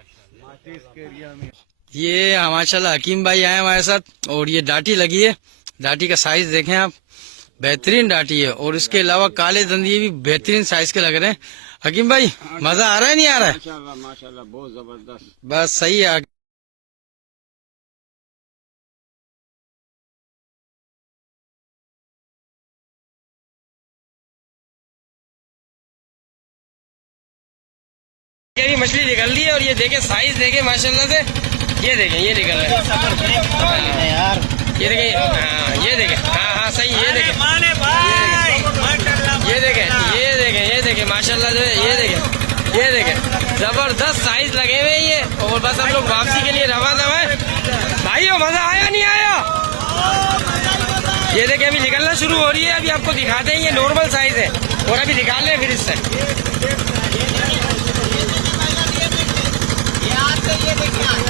इसके एरिया में। ये माशाल्लाह हकीम भाई आए हमारे साथ और ये डाटी लगी है। डाटी का साइज देखें आप, बेहतरीन डाटी है और इसके अलावा काले दंदिये भी बेहतरीन साइज के लग रहे हैं। हकीम भाई मजा आ रहा है नहीं आ रहा है? माशाल्लाह माशाल्लाह बहुत जबरदस्त। बस सही है। ये भी मछली निकल रही है और ये देखे साइज देखे माशाल्लाह से, ये देखें ये निकल रहा है यार, ये देखें हाँ ये देखें हाँ सही, ये देखें ये देखें माशाल्लाह जो है, ये देखें जबरदस्त साइज लगे हुए ये। और बस हम लोग वापसी के लिए रवाना है। भाइयों मजा आया नहीं आया? ये देखें अभी निकलना शुरू हो रही है, अभी आपको दिखाते हैं। ये नॉर्मल साइज है और अभी निकाल लें फिर इससे। ये देखिए